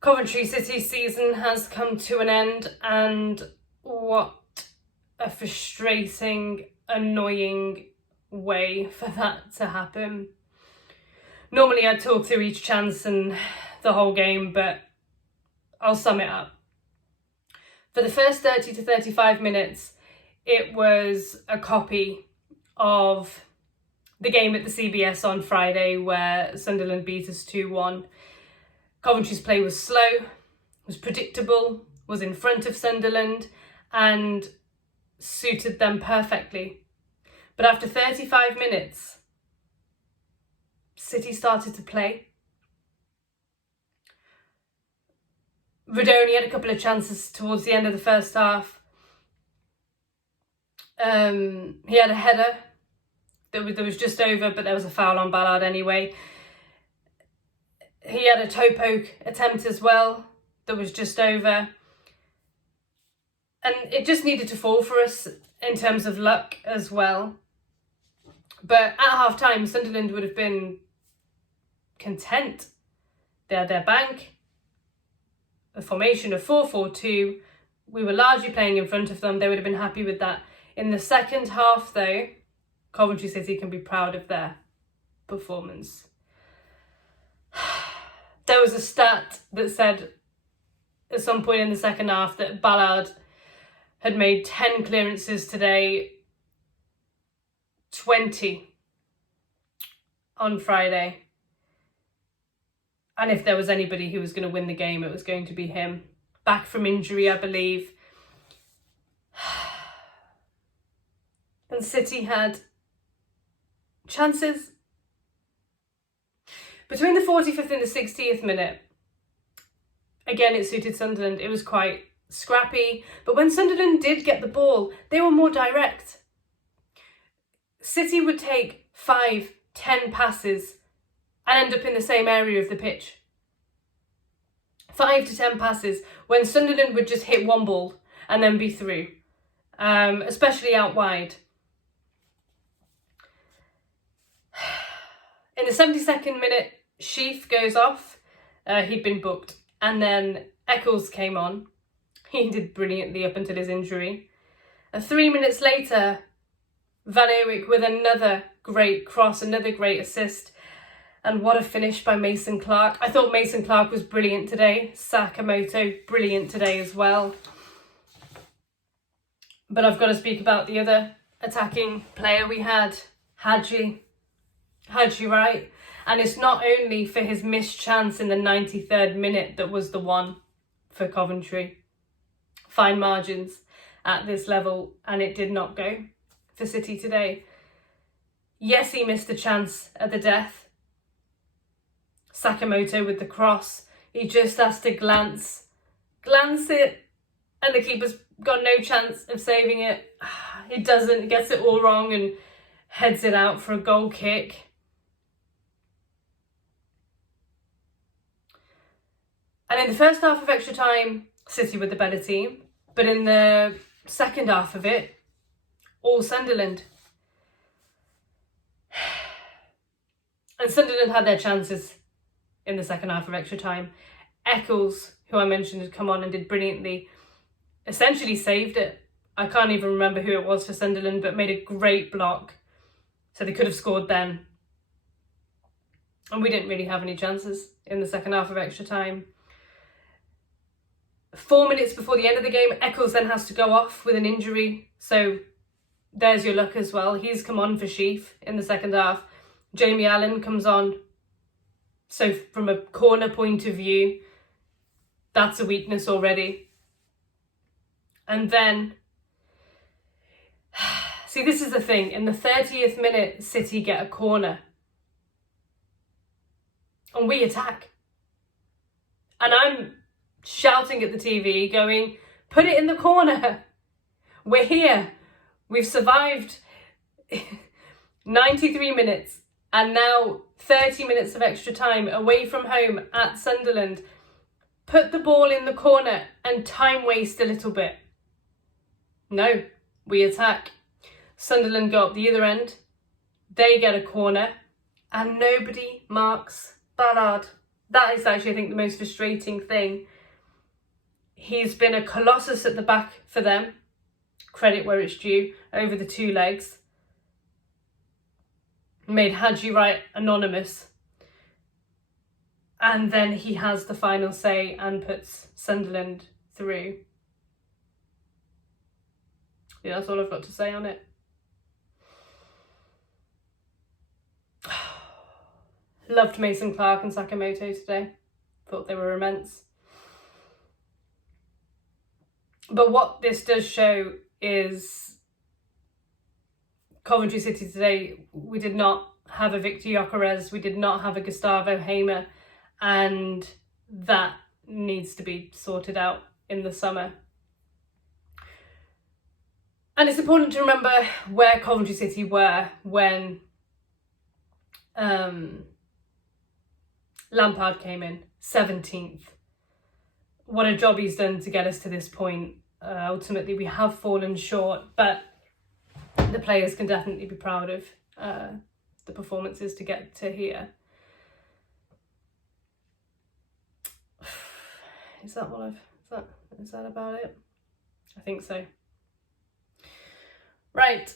Coventry City season has come to an end, and what a frustrating, annoying way for that to happen. Normally I'd talk through each chance and the whole game, but I'll sum it up. For the first 30 to 35 minutes, it was a copy of the game at the CBS on Friday where Sunderland beat us 2-1. Coventry's play was slow, was predictable, was in front of Sunderland and suited them perfectly. But after 35 minutes, City started to play. Rodoni had a couple of chances towards the end of the first half. He had a header that was just over, but there was a foul on Ballard anyway. He had a toe poke attempt as well that was just over. And it just needed to fall for us in terms of luck as well. But at half-time, Sunderland would have been content. They had their bank, a formation of 4-4-2. We were largely playing in front of them. They would have been happy with that. In the second half, though, Coventry City can be proud of their performance. There was a stat that said at some point in the second half that Ballard had made 10 clearances today, 20 on Friday. And if there was anybody who was going to win the game, it was going to be him. Back from injury, I believe. And City had chances. Between the 45th and the 60th minute, again, it suited Sunderland. It was quite scrappy. But when Sunderland did get the ball, they were more direct. City would take 5-10 passes and end up in the same area of the pitch. 5 to 10 passes when Sunderland would just hit one ball and then be through, especially out wide. In the 72nd minute, Sheaf goes off. He'd been booked. And then Eccles came on. He did brilliantly up until his injury. And 3 minutes later, Van Ewijk with another great cross, another great assist. And what a finish by Mason-Clarke. I thought Mason-Clarke was brilliant today. Sakamoto, brilliant today as well. But I've got to speak about the other attacking player we had, Hadji Wright. And it's not only for his missed chance in the 93rd minute that was the one for Coventry. Fine margins at this level, and it did not go for City today. Yes, he missed a chance at the death. Sakamoto with the cross. He just has to glance it, and the keeper's got no chance of saving it. He doesn't, he gets it all wrong and heads it out for a goal kick. And in the first half of extra time, City were the better team. But in the second half of it, all Sunderland. And Sunderland had their chances in the second half of extra time. Eccles, who I mentioned, had come on and did brilliantly, essentially saved it. I can't even remember who it was for Sunderland, but made a great block. So they could have scored then. And we didn't really have any chances in the second half of extra time. 4 minutes before the end of the game, Eccles then has to go off with an injury. So there's your luck as well. He's come on for Sheaf in the second half. Jamie Allen comes on. So from a corner point of view, that's a weakness already. And then, see, this is the thing. In the 30th minute, City get a corner. And we attack. And I'm shouting at the TV, going, put it in the corner. We're here. We've survived 93 minutes and now 30 minutes of extra time away from home at Sunderland. Put the ball in the corner and time waste a little bit. No, we attack. Sunderland go up the other end. They get a corner and nobody marks Ballard. That is actually, I think, the most frustrating thing. He's been a colossus at the back for them, credit where it's due, over the 2 legs. Made Hadji Wright anonymous. And then he has the final say and puts Sunderland through. Yeah, that's all I've got to say on it. Loved Mason-Clarke and Sakamoto today. Thought they were immense. But what this does show is Coventry City today, we did not have a Victor Gyökeres, we did not have a Gustavo Hamer, and that needs to be sorted out in the summer. And it's important to remember where Coventry City were when Lampard came in, 17th. What a job he's done to get us to this point. Ultimately, we have fallen short, but the players can definitely be proud of the performances to get to here. Is that about it? I think so. Right.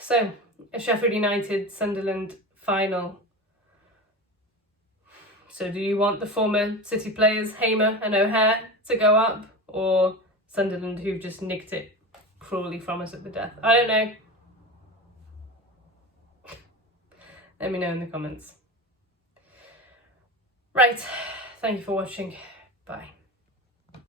So, a Sheffield United Sunderland final. So do you want the former City players, Hamer and O'Hare, to go up, or Sunderland, who've just nicked it cruelly from us at the death? I don't know. Let me know in the comments. Right, thank you for watching. Bye.